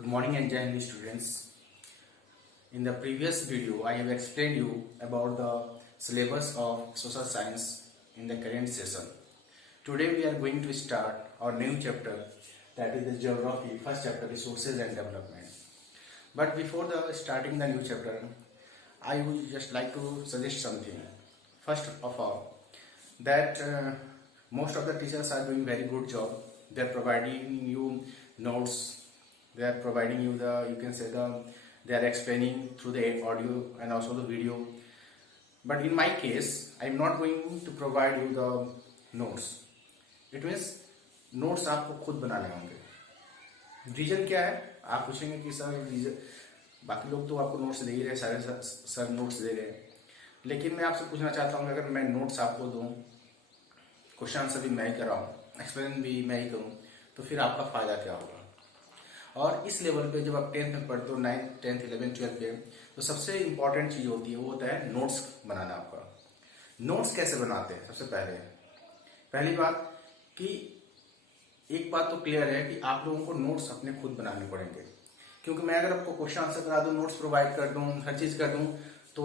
Good morning and Jai Hind students. In the previous video, I have explained you about the syllabus of social science in the current session. Today we are going to start our new chapter, that is the geography, first chapter, resources and development. But before starting the new chapter, I would just like to suggest something. First of all, that most of the teachers are doing very good job. They are providing you notes. They are providing you they are explaining through the audio and also the video. But in my case, I am not going to provide you the notes. It means notes आपको खुद बनाने होंगे. Reason क्या है? आप पूछेंगे कि sir reason, बाकी लोग तो आपको नोट्स दे ही रहे, सारे सर नोट्स दे रहे हैं, लेकिन मैं आपसे पूछना चाहता हूँ अगर मैं नोट्स आपको दूँ, क्वेश्चन आंसर भी मैं ही कराऊँ, एक्सप्लेन भी मैं ही करूँ, तो फिर आपका फायदा क्या होगा? और इस लेवल पे जब आप 10th में पढ़ते हो, 9th, 10th, 11th, 12th पे, तो सबसे इंपॉर्टेंट चीज होती है वो होता है नोट्स बनाना. आपका नोट्स कैसे बनाते हैं? सबसे पहली बात कि एक बात तो क्लियर है कि आप लोगों को नोट्स अपने खुद बनाने पड़ेंगे, क्योंकि मैं अगर आपको क्वेश्चन आंसर करा दूं, नोट्स प्रोवाइड कर दूं, हर चीज कर दूं, तो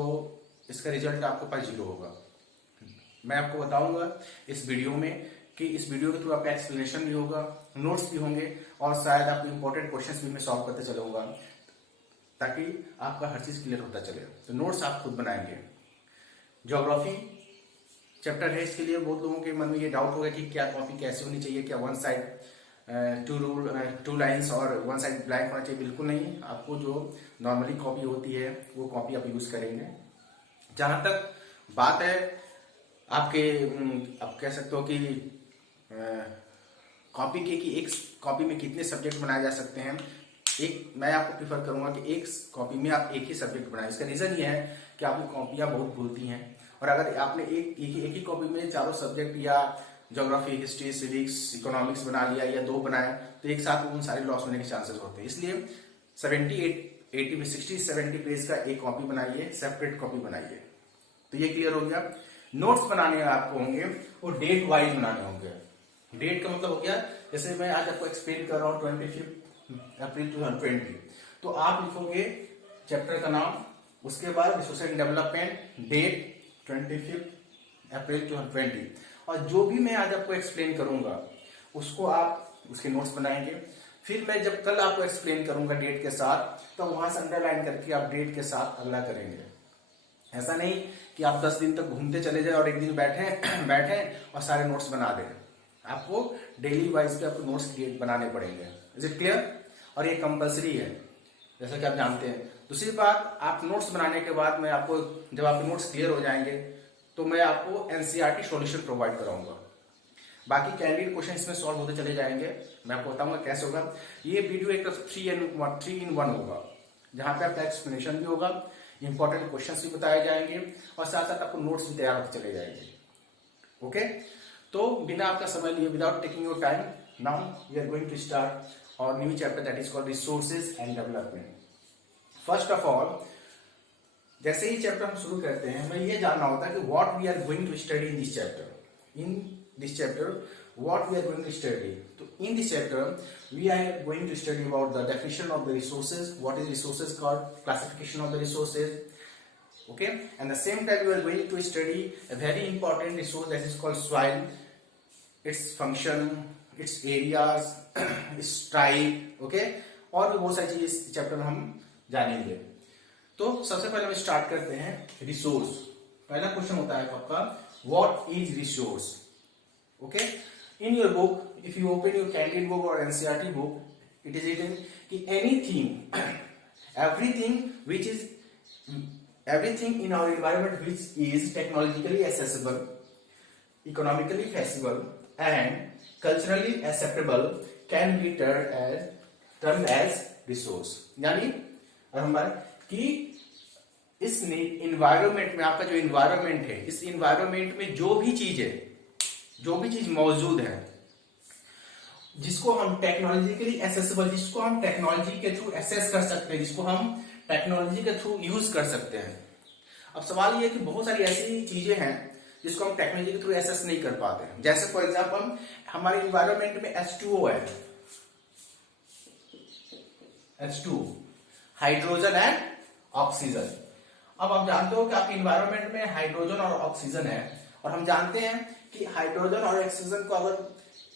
इसका रिजल्ट आपके पास 0 होगा. मैं आपको बताऊंगा इस वीडियो में कि इस वीडियो के थ्रू आपका एक्सप्लेनेशन भी होगा, नोट्स भी होंगे और शायद आपको इंपॉर्टेंट क्वेश्चंस भी मैं सॉल्व करते चलूंगा, ताकि आपका हर चीज क्लियर होता चले. तो नोट्स आप खुद बनाएंगे. ज्योग्राफी चैप्टर है, इसके लिए बहुत लोगों के मन में ये डाउट होगा कि क्या कॉपी कैसे होनी चाहिए, क्या वन साइड टू लाइन्स और वन साइड ब्लैंक होना चाहिए? बिल्कुल नहीं. आपको जो नॉर्मली कॉपी होती है वो कॉपी आप यूज करेंगे. जहां तक बात है आपके, आप कह सकते हो कि कॉपी के कि एक कॉपी में कितने सब्जेक्ट बनाए जा सकते हैं. मैं आपको प्रीफर करूंगा कि एक कॉपी में आप एक ही सब्जेक्ट बनाएं. इसका रीजन ये है कि आपकी कॉपियां बहुत भूलती हैं, और अगर आपने एक ही कॉपी में चारों सब्जेक्ट या ज्योग्राफी, हिस्ट्री, सिविक्स, इकोनॉमिक्स बना लिया या 2 बनाए, तो एक साथ उन सारे लॉस होने के चांसेस होते हैं. इसलिए 60-70 पेज का एक कॉपी बनाइए, सेपरेट कॉपी बनाइए. तो ये क्लियर हो गया. नोट्स बनाने आपको होंगे वो डेट वाइज बनाने होंगे. डेट का मतलब हो गया, जैसे मैं आज आपको एक्सप्लेन कर रहा हूँ 25 अप्रैल 2020, तो आप लिखोगे चैप्टर का नाम, उसके बाद रिसोर्स एंड डेवलपमेंट, डेट 25 अप्रैल 2020, और जो भी मैं आज आपको एक्सप्लेन करूंगा उसको आप उसके नोट्स बनाएंगे. फिर मैं जब कल आपको एक्सप्लेन करूंगा डेट के साथ, तो वहां से अंडरलाइन करके आप डेट के साथ अगला करेंगे. ऐसा नहीं कि आप 10 दिन तक घूमते चले जाए और एक दिन बैठे और सारे नोट्स बना दें. आपको डेली वाइज पे आपको नोट्स क्रिएट बनाने पड़ेंगे. Is it clear? और ये कंपलसरी है, जैसा कि आप जानते हैं. दूसरी बात, आप नोट्स बनाने के बाद मैं आपको, जब आपके नोट्स क्लियर हो जाएंगे, तो मैं आपको एनसीईआरटी सॉल्यूशन प्रोवाइड कराऊंगा. बाकी कैंडिडेट क्वेश्चन इसमें सॉल्व होते चले जाएंगे. मैं आपको बताऊंगा कैसे होगा. ये वीडियो एक 3 in 1 होगा, जहां पे आपका एक्सप्लेनेशन भी होगा, इंपॉर्टेंट क्वेश्चंस भी बताए जाएंगे, और साथ साथ आपको नोट्स भी तैयार होते चले जाएंगे. ओके, तो बिना आपका समय लिए, without taking your time, now we are going to start और new chapter that is called resources and development. First of all, जैसे ही चैप्टर हम शुरू करते हैं, हमें यह जानना होता है कि what we are going to study in this chapter. In this chapter what we are going to study. So in this chapter we are going to study about the definition of the resources, what is resources called, classification of the resources, okay, and the same time we are going to study a very important resource that is called soil, its function, its areas, its type, okay, और भी बहुत सारी चीजें इस chapter में हम जानेंगे. तो सबसे पहले हम स्टार्ट करते हैं रिसोर्स. पहला क्वेश्चन होता है आपका, what is resource. Okay, in your book, if you open your candidate book or NCERT book, it is written कि anything everything in our environment which is technologically accessible, economically feasible and culturally acceptable can be termed as resource. यानी कि इस environment में, आपका जो environment है, इस environment में जो भी चीज मौजूद है, जिसको हम टेक्नोलॉजिकली एसेसिबल, जिसको हम टेक्नोलॉजी के थ्रू एसेस कर सकते हैं, जिसको हम टेक्नोलॉजी के थ्रू यूज कर सकते हैं. अब सवाल ये है कि बहुत सारी ऐसी चीजें हैं जिसको हम टेक्नोलॉजी के थ्रू एसेस नहीं कर पाते. जैसे फॉर एग्जांपल हमारे इन्वायरमेंट में H2O है, H2, हाइड्रोजन एंड ऑक्सीजन। अब हम जानते हो कि आपके इन्वायरमेंट में हाइड्रोजन और ऑक्सीजन है, और हम जानते हैं कि हाइड्रोजन और ऑक्सीजन को अगर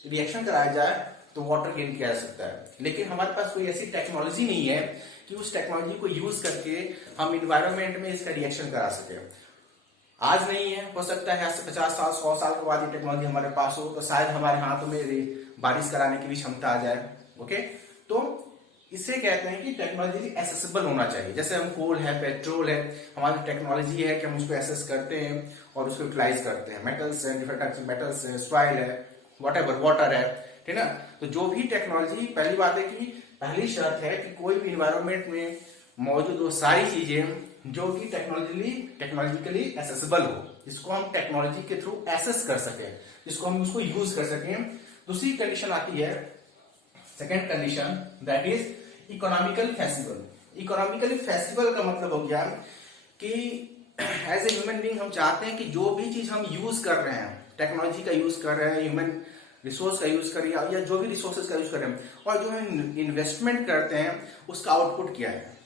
रिएक्शन कराया जाए तो वाटर गेन किया जा सकता है, लेकिन हमारे पास कोई ऐसी टेक्नोलॉजी नहीं है कि उस टेक्नोलॉजी को यूज करके हम इन्वायरमेंट में इसका रिएक्शन करा सके। आज नहीं है, हो सकता है आज से 50 साल 100 साल के बाद ये टेक्नोलॉजी हमारे पास हो, तो शायद हमारे हाथों में बारिश कराने की भी क्षमता आ जाए। ओके, तो इसे कहते हैं कि टेक्नोलॉजी एसेसिबल होना चाहिए। जैसे हम कोल है, पेट्रोल है, हमारी टेक्नोलॉजी है कि हम उसको एसेस करते हैं और उसको यूटिलाइज करते हैं। मेटल्स है, डिफरेंट टाइप्स ऑफ मेटल्स है, सॉइल है, व्हाटएवर, वाटर है, ठीक है ना। तो जो भी टेक्नोलॉजी, पहली बात है कि पहली शर्त है कि कोई भी इन्वायरमेंट में मौजूद वो सारी चीजें जो कि टेक्नोलॉजिकली एसेसिबल हो, जिसको हम टेक्नोलॉजी के थ्रू एसेस कर सकें, जिसको हम उसको यूज कर सकें। दूसरी कंडीशन आती है, second condition, that is economical feasible. Economically feasible का मतलब हो गया कि एज ए ह्यूमन बीइंग हम चाहते हैं कि जो भी चीज हम यूज कर रहे हैं, टेक्नोलॉजी का यूज कर रहे हैं, ह्यूमन रिसोर्स का यूज कर रहे हैं, या जो भी रिसोर्सेज का यूज कर रहे हैं, और जो हम इन्वेस्टमेंट करते हैं उसका आउटपुट क्या है।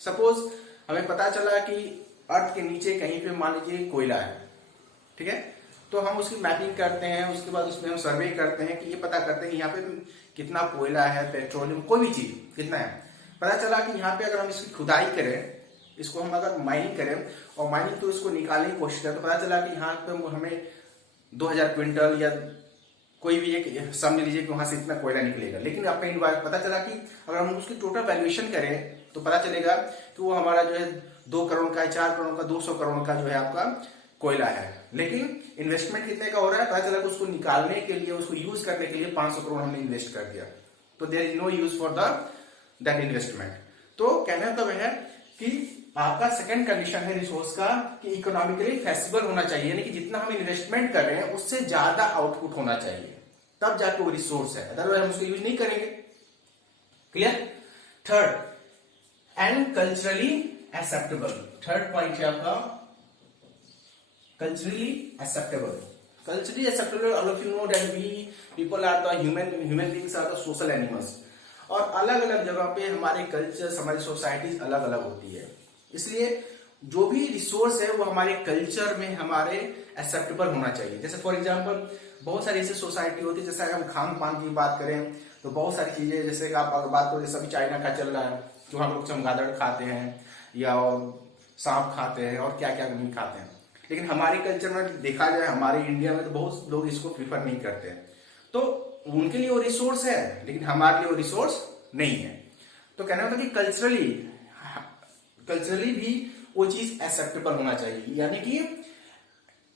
सपोज हमें पता चला कि अर्थ के नीचे कहीं पे मान लीजिए कोयला है, ठीक है, तो हम उसकी मैपिंग करते हैं, उसके बाद उसमें हम सर्वे करते हैं कि ये पता करते हैं यहाँ पे कितना कोयला है, पेट्रोलियम, कोई भी चीज कितना है। पता चला कि यहाँ पे अगर हम इसकी खुदाई करें, इसको हम अगर माइनिंग करें और माइनिंग तो इसको निकालने की कोशिश करें, तो पता चला कि यहाँ पे हमें 2000 क्विंटल या कोई भी एक समझ लीजिए कि वहां से इतना कोयला निकलेगा। लेकिन अपने पता चला कि अगर हम उसकी टोटल वैल्यूएशन करें तो पता चलेगा कि वो हमारा जो है 2 करोड़ का, 4 करोड़ का, 200 करोड़ का जो है आपका कोयला है। लेकिन इन्वेस्टमेंट कितने का हो रहा है, पता चला कि उसको निकालने के लिए, उसको यूज करने के लिए 500 करोड़ हमने इन्वेस्ट कर दिया, तो there is no use for that investment. तो कहने का है कि आपका सेकंड कंडीशन है रिसोर्स का कि इकोनॉमिकली फेसिबल होना चाहिए, यानी कि जितना हम इन्वेस्टमेंट कर रहे हैं उससे ज्यादा आउटपुट होना चाहिए, तब जाके वो रिसोर्स है, अदरवाइज हम उसको यूज नहीं करेंगे। Clear. Third, and culturally acceptable. Third point है आपका culturally acceptable. Culturally acceptable, all of you know that we people are the human beings are the social animals, और अलग अलग जगह पे हमारे कल्चर, हमारी सोसाइटीज अलग अलग होती है, इसलिए जो भी रिसोर्स है वो हमारे कल्चर में हमारे एक्सेप्टेबल होना चाहिए। जैसे फॉर एग्जांपल बहुत सारी ऐसी सोसाइटी होती है, जैसे अगर हम खान पान की बात करें तो बहुत सारी चीजें, जैसे कि आप अगर बात करो, जैसे अभी चाइना का चल रहा है, तो हम लोग चमगादड़ खाते हैं या सांप खाते हैं और क्या क्या नहीं खाते हैं, लेकिन हमारे कल्चर में देखा जाए, हमारे इंडिया में तो बहुत लोग इसको प्रीफर नहीं करते हैं, तो उनके लिए वो रिसोर्स है लेकिन हमारे लिए वो रिसोर्स नहीं है। तो कहना होता है कि कल्चरली भी वो चीज एक्सेप्टेबल होना चाहिए, यानी कि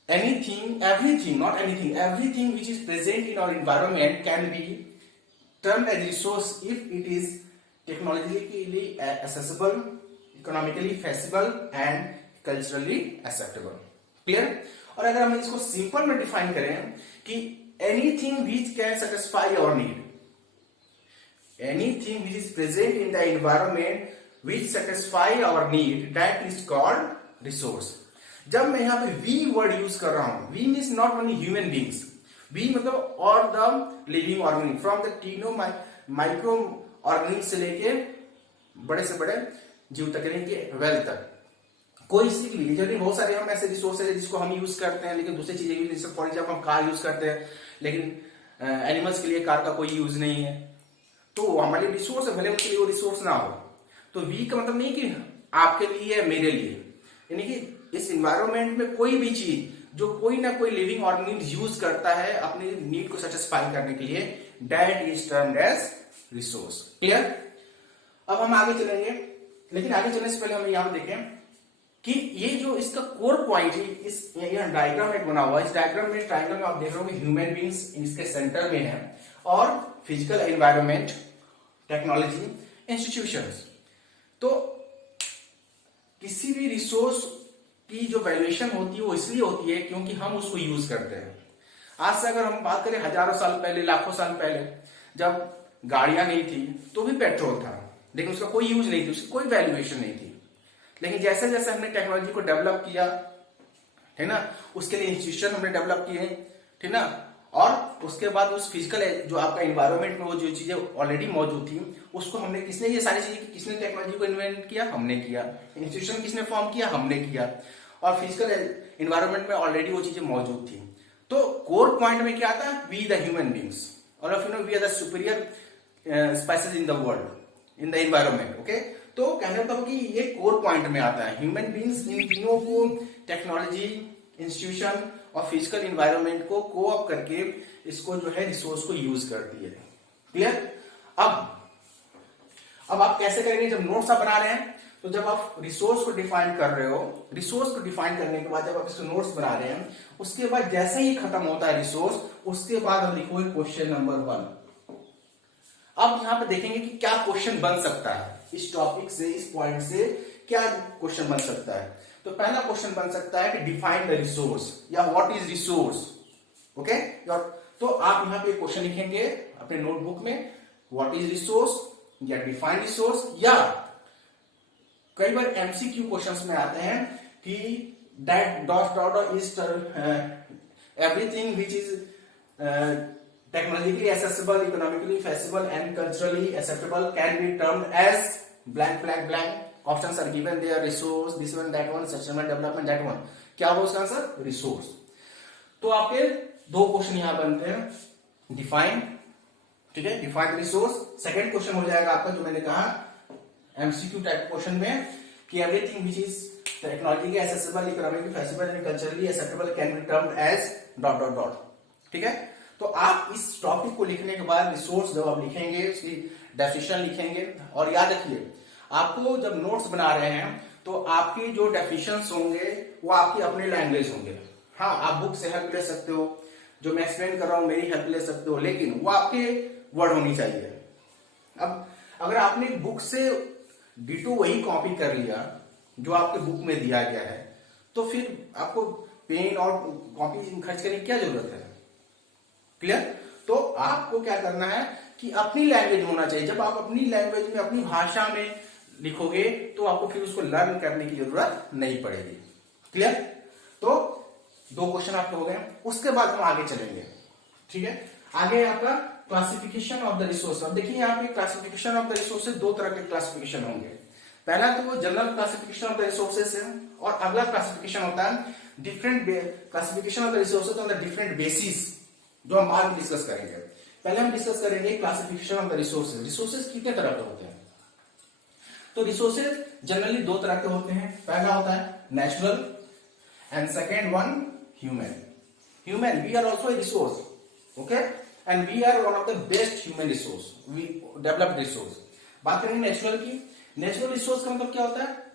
anything, everything, not anything, everything which is present in our environment can be termed as resource if it is technologically accessible, economically feasible and culturally acceptable. Clear. और अगर हम इसको सिंपल में डिफाइन करें कि anything which can satisfy our need, anything which is present in the environment which satisfy our need, that is called resource। जब मैं यहाँ पे we वर्ड यूज कर रहा हूं, we means not only human beings, we मतलब और the living organism, from the tiny microorganism लेके बड़े से बड़े जीव तक, यानी कि वेल तक, कोई सी भी लीजिए। बहुत सारे हम ऐसे रिसोर्स है जिसको हम यूज करते हैं, लेकिन दूसरी चीजें भी, जैसे फॉर एग्जाम्पल हम कार यूज करते हैं, लेकिन एनिमल्स के लिए कार का कोई यूज नहीं है, तो हमारे रिसोर्स है, भले उनके लिए वो रिसोर्स ना हो। तो वी का मतलब नहीं कि आपके लिए है, मेरे लिए, यानी कि इस एनवायरनमेंट में कोई भी चीज जो कोई ना कोई लिविंग ऑर्गेनिज्म यूज करता है अपनी नीड को सेटिस्फाई करने के लिए, that is termed as resource. Clear. अब हम आगे चलेंगे, लेकिन आगे चलने से पहले हम यहां देखें कि ये जो इसका कोर पॉइंट है, इस यहाँ डायग्राम एक बना हुआ है, इस डायग्राम में ट्रायंगल में आप देख रहे हो ह्यूमन बींग्स इसके सेंटर में है, और फिजिकल एनवायरनमेंट, टेक्नोलॉजी, इंस्टीट्यूशंस। तो किसी भी रिसोर्स की जो वैल्यूएशन होती है वो इसलिए होती है क्योंकि हम उसको यूज करते हैं। आज से अगर हम बात करें हजारों साल पहले, लाखों साल पहले, जब गाड़ियां नहीं थी तो भी पेट्रोल था, लेकिन उसका कोई यूज नहीं थी, उसकी कोई वैल्यूएशन नहीं थी। लेकिन जैसे जैसे हमने टेक्नोलॉजी को डेवलप किया, ठीक ना, उसके लिए इंस्टीट्यूशन हमने डेवलप किए, ठीक ना, और उसके बाद उस फिजिकल जो आपका इन्वायरमेंट में वो जो चीजें ऑलरेडी मौजूद थी उसको हमने किसने, ये सारी चीजें किसने टेक्नोलॉजी को इन्वेंट किया, हमने किया। इंस्टीट्यूशन किसने फॉर्म किया, हमने किया। और फिजिकल इन्वायरमेंट में ऑलरेडी वो चीजें मौजूद थी। तो कोर पॉइंट में क्या आता है, we the human beings, all of you know we are the superior species in the world in the environment. Okay, तो कहने का मतलब कि ये कोर पॉइंट में आता है। ह्यूमन बींग्स इन तीनों को टेक्नोलॉजी, इंस्टीट्यूशन और फिजिकल इन्वायरमेंट को कोऑप करके इसको जो है रिसोर्स को यूज करती है। क्लियर? अब आप कैसे करेंगे, जब नोट्स आप बना रहे हैं तो जब आप रिसोर्स को डिफाइन कर रहे हो, रिसोर्स को डिफाइन करने के बाद जब आप इसको नोट्स बना रहे हैं, उसके बाद जैसे ही खत्म होता है रिसोर्स, उसके बाद आप लिखोगे क्वेश्चन नंबर 1। अब यहां पे देखेंगे कि क्या क्वेश्चन बन सकता है इस टॉपिक से, इस पॉइंट से क्या क्वेश्चन बन सकता है। तो पहला क्वेश्चन बन सकता है कि डिफाइन द रिसोर्स या व्हाट इज रिसोर्स। ओके, तो आप यहां पे क्वेश्चन लिखेंगे अपने नोटबुक में, व्हाट इज रिसोर्स या डिफाइन रिसोर्स, या कई बार एमसीक्यू क्वेश्चंस में आते हैं कि that dot dot is everything which is technologically accessible, economically feasible and culturally acceptable can be termed as blank blank blank. Options are given there, resource, this one, that one, sustainable development, that one. क्या होगा उसका answer, resource. तो आपके दो question यहां बनते हैं, define, ठीक है, डिफाइन रिसोर्स। सेकंड क्वेश्चन हो जाएगा आपका जो मैंने कहा एमसीक्यू टाइप क्वेश्चन में कि everything which is technologically accessible, economically feasible and culturally acceptable can be termed as dot dot dot. ठीक है, तो आप इस टॉपिक को लिखने के बाद रिसोर्स जब आप लिखेंगे, उसकी डेफिनेशन लिखेंगे, और याद रखिए आपको जब नोट्स बना रहे हैं तो आपके जो डेफिनेशंस होंगे वो आपकी अपने लैंग्वेज होंगे। हाँ, आप बुक से हेल्प ले सकते हो, जो मैं एक्सप्लेन कर रहा हूं मेरी हेल्प ले सकते हो, लेकिन वो आपके वर्ड होनी चाहिए। अब अगर आपने बुक से डिटो वही कॉपी कर लिया जो आपके बुक में दिया गया है, तो फिर आपको पेन और कॉपी खर्च करने की क्या जरूरत है। क्लियर? तो आपको क्या करना है कि अपनी लैंग्वेज होना चाहिए। जब आप अपनी लैंग्वेज में, अपनी भाषा में लिखोगे तो आपको फिर उसको लर्न करने की जरूरत नहीं पड़ेगी। क्लियर? तो दो क्वेश्चन आपके हो गए, उसके बाद हम आगे चलेंगे। ठीक है, आगे आपका क्लासिफिकेशन ऑफ द रिसोर्स। अब देखिए यहाँ पे क्लासिफिकेशन ऑफ द रिसोर्सेज दो तरह के क्लासिफिकेशन होंगे। पहला तो वो general classification of the resources है, और अगला क्लासिफिकेशन होता है different classification of the resources on the different basis, जो हम बाद में डिस्कस करेंगे। पहले हम डिस्कस करेंगे classification of the resources. Resources कितने तरह के होते हैं? तो रिसोर्सेज जनरली दो तरह के होते हैं। पहला होता है natural and second one human. Human, we are also a resource, okay, and we are one of the best human resource, we developed resource. बात करेंगे नेचुरल की। नेचुरल रिसोर्स का मतलब क्या होता है?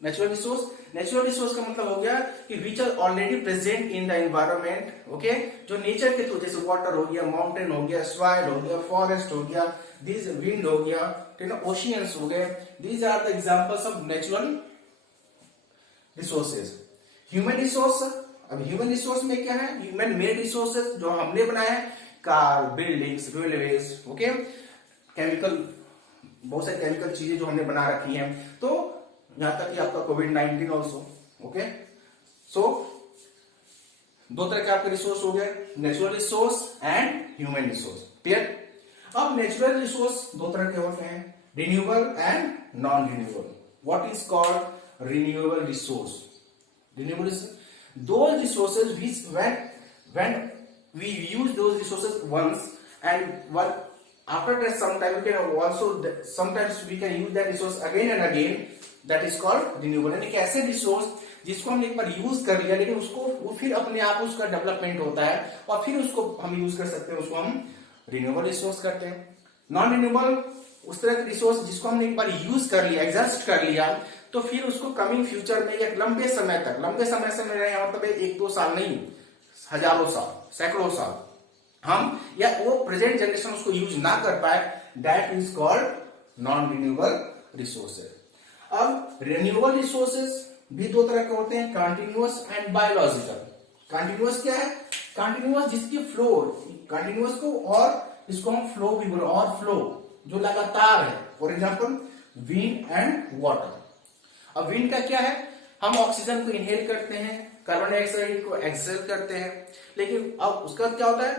नेचुरल रिसोर्स का मतलब हो गया कि which are already present in the environment. Okay, जो नेचर के थ्रू, जैसे वाटर हो गया, माउंटेन हो गया, सॉइल हो गया, फॉरेस्ट हो गया, दिस विंड हो गया, ठीक है, ओशियंस हो गए, these are the examples of natural resources. Human resource, अब ह्यूमन रिसोर्स में क्या है? ह्यूमन मेड रिसोर्सेज, जो हमने बनाया है, car, buildings, railways, okay, chemical, बहुत सारी केमिकल चीजें जो हमने बना रखी हैं। तो यहां तक कि आपका कोविड-19 ऑल्सो। ओके, सो दो तरह के आपके रिसोर्स हो गए, natural resource and human resource. Clear? अब नेचुरल रिसोर्स दो तरह के होते हैं, renewable and non renewable. What is called renewable resource? Renewable is those resources which when we use those resources once and after that sometime we can also sometimes we can use that resource again and again, that is called renewable। यानी कि ऐसे resource जिसको हमने एक बार use कर लिया लेकिन उसको वो फिर अपने आप उसका डेवलपमेंट होता है और फिर उसको हम यूज कर सकते हैं, उसको हम रिन्यूएबल रिसोर्स करते हैं। नॉन रिन्यूएबल उस तरह के रिसोर्स जिसको हमने एक बार यूज कर लिया, एग्जॉस्ट कर लिया, तो फिर उसको कमिंग फ्यूचर में एक लंबे समय तक, लंबे समय से मेरा यहाँ मतलब एक दो साल नहीं, हजारों साल, सैकड़ों साल हम या वो प्रेजेंट जनरेशन उसको यूज ना कर पाए, that is called non renewable resources. अब रिन्यूएबल रिसोर्सेज भी दो तरह के होते हैं, कंटिन्यूअस एंड बायोलॉजिकल। कंटिन्यूअस क्या है? कंटिन्यूअस जिसकी फ्लो, कंटिन्यूअस को और इसको हम फ्लो भी बोलो, और फ्लो जो लगातार है, for example wind and water. अब विंड का क्या है? हम ऑक्सीजन को इनहेल करते हैं, कार्बन डाइऑक्साइड को एक्सहेल करते हैं। लेकिन अब उसका क्या होता है,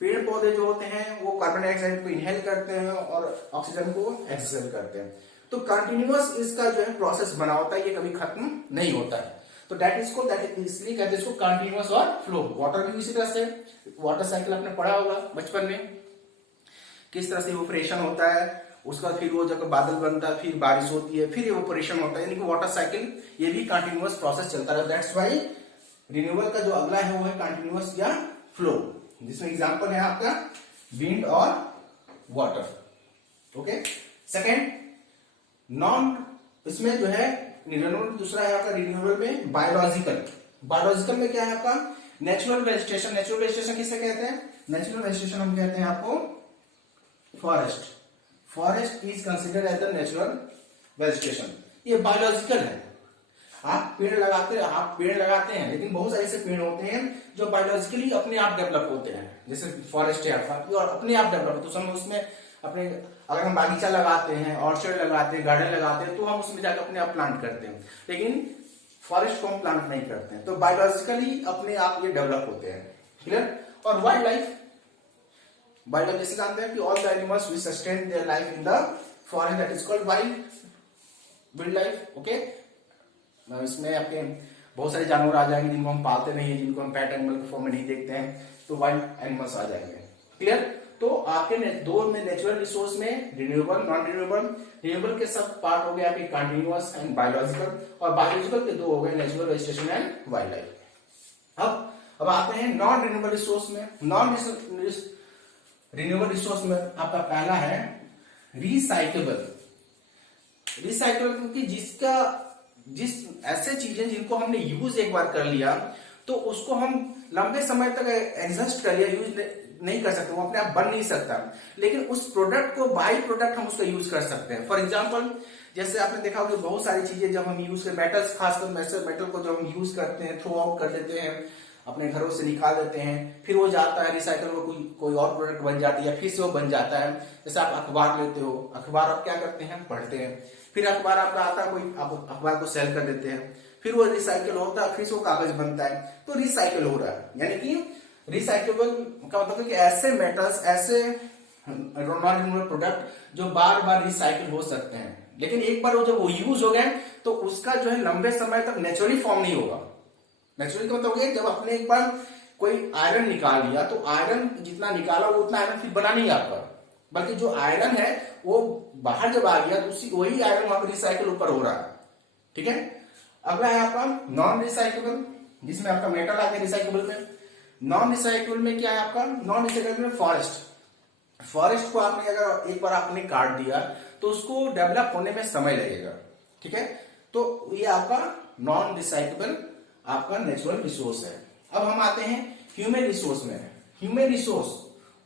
पेड़ पौधे जो होते हैं वो कार्बन डाइऑक्साइड को इनहेल करते हैं और ऑक्सीजन को एक्सहेल करते हैं। तो कंटिन्यूअस इसका जो है प्रोसेस बना होता है, ये कभी खत्म नहीं होता है। तो दैट इसलिए कहते हैं इसको कंटिन्यूअस और फ्लो। वाटर भी इसी तरह से, वाटर साइकिल आपने पढ़ा होगा बचपन में, किस तरह से इवेपोरेशन होता है, उसका फिर वो जब बादल बनता है, फिर बारिश होती है, फिर इवेपोरेशन होता है, यानी कि वाटर साइकिल ये भी कंटिन्यूअस प्रोसेस चलता है। दैट्स व्हाई रिन्यूएबल का जो अगला है वो है कंटिन्यूअस या फ्लो, जिसमें एग्जांपल है आपका विंड और वाटर। ओके, सेकेंड नॉन, इसमें जो है रिन्यूएबल, दूसरा है आपका रिन्यूएबल में बायोलॉजिकल। बायोलॉजिकल में क्या है आपका नेचुरल वेजिटेशन। नेचुरल वेजिटेशन किसे कहते हैं, नेचुरल वेजिटेशन हम कहते हैं आपको forest. Forest is considered as the natural vegetation, ये बायोलॉजिकल है। आप पेड़ लगाते हैं, लेकिन बहुत सारे ऐसे पेड़ होते हैं जो बायोलॉजिकली अपने आप डेवलप होते हैं, जैसे फॉरेस्ट है आपका, और अपने आप डेवलप होते हैं। तो उसमें अपने, अगर हम बागीचा लगाते हैं, ऑर्चर्ड लगाते हैं, गार्डन लगाते हैं, तो हम उसमें जाकर अपने आप प्लांट करते हैं, लेकिन फॉरेस्ट को हम प्लांट नहीं करते हैं। तो बायोलॉजिकली अपने आप ये डेवलप होते हैं। क्लियर। और वाइल्ड लाइफ, जैसे जानते हैं कि all the animals which sustain their life in the forest, that is called wild life. Okay, इसमें आपके बहुत सारे जानवर आ जाएंगे जिनको हम पालते नहीं है, जिनको हम पेट एनिमल के फॉर्म में नहीं देखते हैं, तो वाइल्ड एनिमल्स आ जाएंगे। क्लियर। तो आपके दो में नेचुरल रिसोर्स में रिन्यूएबल, नॉन रिन्यूएबल। रिन्यूएबल के सब पार्ट हो गए आपके कंटिन्यूअस एंड बायोलॉजिकल, और बायोलॉजिकल के दो हो गए natural vegetation and wild life. अब आते हैं नॉन रिन्यूएबल रिसोर्स में। नॉन रिन्यूएबल रिसोर्स में आपका पहला है रिसाइकेबल। क्योंकि जिस ऐसे चीजें जिनको हमने यूज एक बार कर लिया, तो उसको हम लंबे समय तक एग्जिस्ट कर लिया, यूज नहीं कर सकते, वो अपने आप बन नहीं सकता, लेकिन उस प्रोडक्ट को बाई प्रोडक्ट हम उसका यूज कर सकते हैं। फॉर एग्जांपल, जैसे आपने देखा होगा बहुत सारी चीजें जब हम यूज करते, मेटल्स, खासकर मेटल को जब हम यूज करते हैं, थ्रो आउट कर देते हैं, अपने घरों से निकाल देते हैं, फिर वो जाता है रिसाइकल में, कोई और प्रोडक्ट बन जाती है, फिर से वो बन जाता है। जैसे आप अखबार लेते हो, अखबार आप क्या करते हैं, पढ़ते हैं, फिर अखबार आपका आता है, कोई आप अखबार को सेल कर देते हैं, फिर वो रिसाइकल होता है, फिर से वो कागज बनता है, तो रिसाइकल हो रहा है। यानी कि रिसाइकेबल का मतलब है कि ऐसे मेटल्स, ऐसे नॉन रिन्यूएबल प्रोडक्ट जो बार बार रिसाइकिल हो सकते हैं, लेकिन एक बार वो जब वो यूज हो गए तो उसका जो है लंबे समय तक नेचुरली फॉर्म नहीं होगा। नेचुरली का मतलब जब आपने एक बार कोई आयरन निकाल लिया, तो आयरन जितना निकाला वो उतना आयरन फिर बना नहीं आपका, बल्कि जो आयरन है वो बाहर जब आ गया तो वही आयरन वहां पर रिसाइकिल ऊपर हो रहा है। ठीक है। अगला है आपका नॉन रिसाइकेबल, जिसमें आपका मेटल आ गया रिसाइकेबल में। नॉन रिसाइकेबल में क्या है आपका, नॉन रिसाइकेबल में फॉरेस्ट को आपने अगर एक बार आपने काट दिया तो उसको डेवलप होने में समय लगेगा। ठीक है। तो ये आपका नॉन रिसाइकेबल आपका नेचुरल रिसोर्स है। अब हम आते हैं ह्यूमन रिसोर्स में। Human resource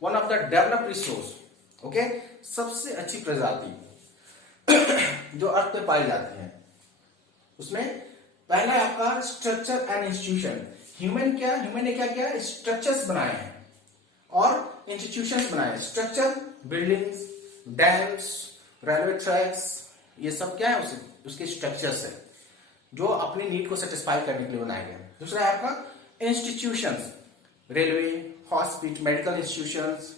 one of the developed resource. Okay, सबसे अच्छी प्रजाति जो अर्थ पे पाई जाती है, उसमें पहला है आपका स्ट्रक्चर एंड इंस्टीट्यूशन। ह्यूमन ने क्या किया, स्ट्रक्चर्स बनाए हैं और इंस्टीट्यूशंस बनाए हैं। Structure, buildings, dams, railway tracks, ये सब क्या है, उसके स्ट्रक्चर्स है जो अपनी नीड को सेटिस्फाई करने के लिए बनाए गए। दूसरा है आपका institutions, railway, hospital, medical institutions,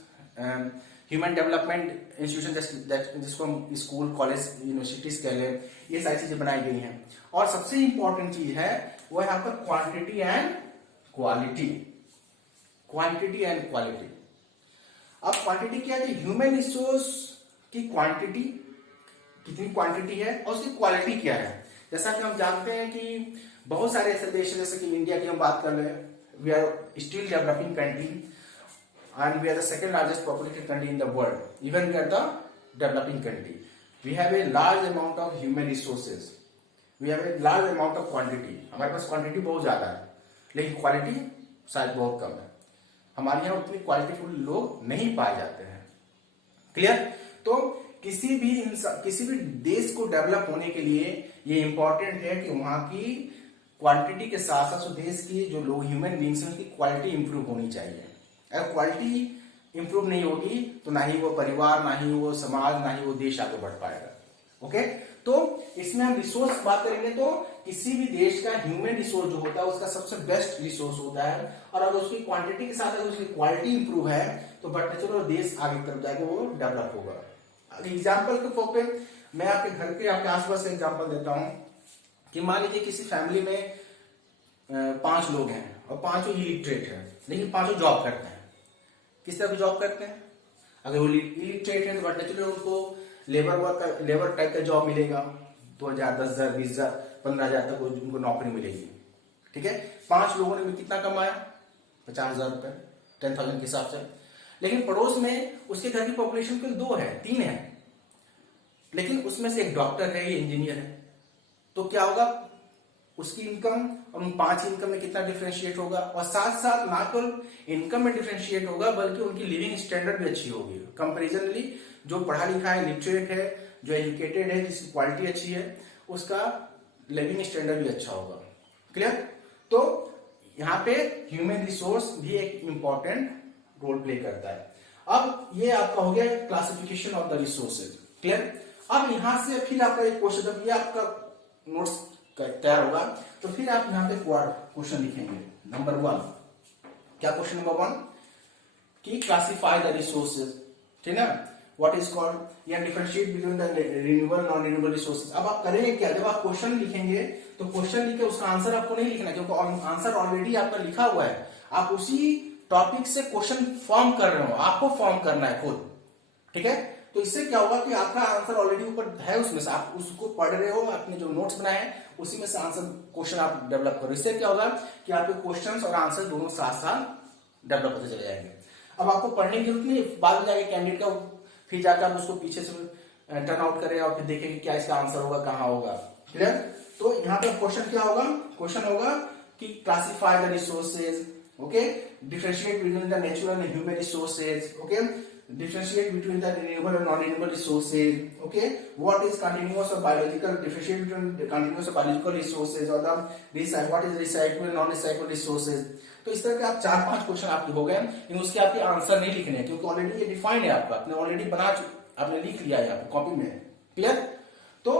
human development institution, जिसको हम स्कूल, कॉलेज, यूनिवर्सिटीज कह लें, ये सारी चीजें बनाई गई हैं। और सबसे इंपॉर्टेंट चीज है वो है आपका क्वांटिटी एंड क्वालिटी। अब क्वांटिटी क्या है, ह्यूमन रिसोर्स की क्वांटिटी, कितनी क्वांटिटी है, और उसकी क्वालिटी क्या है। जैसा कि हम जानते हैं कि बहुत सारे ऐसे देश, जैसे कि इंडिया की हम बात कर रहे हैं, we are still developing country and we are the second largest populated country in the world. Even we are the developing country. We have a large amount of human resources. We have a large amount of quantity. हमारे पास quantity बहुत ज्यादा है, लेकिन quality शायद बहुत कम है। हमारे यहाँ उतनी क्वालिटीफुल लोग नहीं पाए जाते हैं। क्लियर। तो किसी भी देश को डेवलप होने के लिए ये इंपॉर्टेंट है कि वहां की क्वांटिटी के साथ साथ उस देश की जो लोग, ह्यूमन बींग्स, उनकी क्वालिटी इंप्रूव होनी चाहिए। अगर क्वालिटी इंप्रूव नहीं होगी तो ना ही वो परिवार, ना ही वो समाज, ना ही वो देश आगे बढ़ पाएगा। ओके, तो इसमें हम रिसोर्स बात करेंगे तो किसी भी देश का ह्यूमन रिसोर्स जो होता है उसका सबसे बेस्ट रिसोर्स होता है, और अगर उसकी क्वांटिटी के साथ अगर उसकी क्वालिटी इंप्रूव है तो बढ़ते चलो देश आगे की तरफ जाके वो डेवलप होगा। एग्जाम्पल के तौर पे मैं आपके घर के आपके आसपास एग्जाम्पल देता हूं कि मान लीजिए किसी फैमिली में 5 लोग हैं और 5 इलिटरेट हैं, लेकिन 5 जॉब करते हैं। किस तरह की जॉब करते हैं? अगर वो इलिटरेट है तो बढ़ते चलो उनको लेबर टाइप का जॉब मिलेगा, 2,000, 10,000, 20,000, 15,000 तक उनको नौकरी मिलेगी। ठीक है, 5 लोगों ने कितना कमाया? 50,000 रुपए, 10,000 के हिसाब से। लेकिन पड़ोस में उसके घर की पॉपुलेशन केवल 2 है, 3 है, लेकिन उसमें से एक डॉक्टर है, ये इंजीनियर है। तो क्या होगा, उसकी इनकम और उन 5 इनकम में कितना डिफरेंशिएट होगा, और साथ साथ ना केवल इनकम में डिफरेंशिएट होगा बल्कि उनकी लिविंग स्टैंडर्ड भी अच्छी होगी। कंपेरिजनली जो पढ़ा लिखा है, लिटरेट है, जो एजुकेटेड है, जिसकी क्वालिटी अच्छी है, उसका लिविंग स्टैंडर्ड भी अच्छा होगा। क्लियर? तो यहाँ पे ह्यूमन रिसोर्स भी एक इंपॉर्टेंट रोल प्ले करता है। अब ये आपका हो गया classification of the resources. Clear? अब यहां से फिर आपका एक क्वेश्चन, जब ये आपका नोट्स तैयार होगा तो फिर आप यहाँ पे क्वेश्चन लिखेंगे। नंबर 1, क्या क्वेश्चन नंबर 1 कि क्लासिफाई द रिसोर्सेज, ठीक है ना, व्हाट इज कॉल्ड या differentiate between the renewable non renewable resources. अब आप करेंगे क्या, जब आप क्वेश्चन लिखेंगे तो क्वेश्चन लिखे उसका आंसर आपको नहीं लिखना, क्योंकि आंसर ऑलरेडी आपका लिखा हुआ है। आप उसी टॉपिक से क्वेश्चन फॉर्म कर रहे हो, आपको फॉर्म करना है खुद। ठीक है, तो इससे क्या होगा कि आपका आंसर ऑलरेडी ऊपर है, उसमें से आप उसको पढ़ रहे हो, आपने जो नोट्स बनाए हैं उसी में से आंसर क्वेश्चन आप डेवलप करो। इससे क्या होगा कि आपके क्वेश्चंस और आंसर दोनों साथ साथ डेवलप होते चले जाएंगे। अब आपको पढ़ने की जरूरत नहीं, बाद में जाके कैंडिडेट का फिर जाकर आप उसको पीछे से टर्न आउट करें और फिर देखें कि क्या इसका आंसर होगा, कहाँ होगा। क्लियर? तो यहाँ पे क्वेश्चन क्या होगा, क्वेश्चन होगा कि classify the resources, okay, differentiate between the natural and human resources, okay, differentiate between the renewable and non-renewable resources, okay, what is continuous or biological, differentiate between the continuous or biological resources, or the what is recyclable and non-recyclable resources। तो इस तरह के आप 4-5 question आपके हो गए, लेकिन उसके आपके आंसर नहीं लिखने हैं क्योंकि ऑलरेडी ये डिफाइंड है आपका, आपने ऑलरेडी आपने लिख लिया है आपकी कॉपी में। क्लियर? तो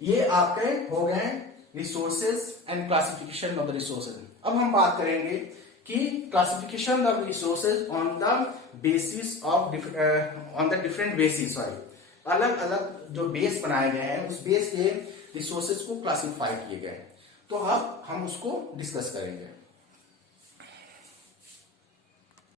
ये आपके हो गए resources and classification of the resources. अब हम बात करेंगे कि classification of resources on the basis of on the different basis, sorry, अलग अलग जो बेस बनाए गए हैं उस बेस के रिसोर्सेज को क्लासिफाई किए गए। तो अब हम उसको डिस्कस करेंगे।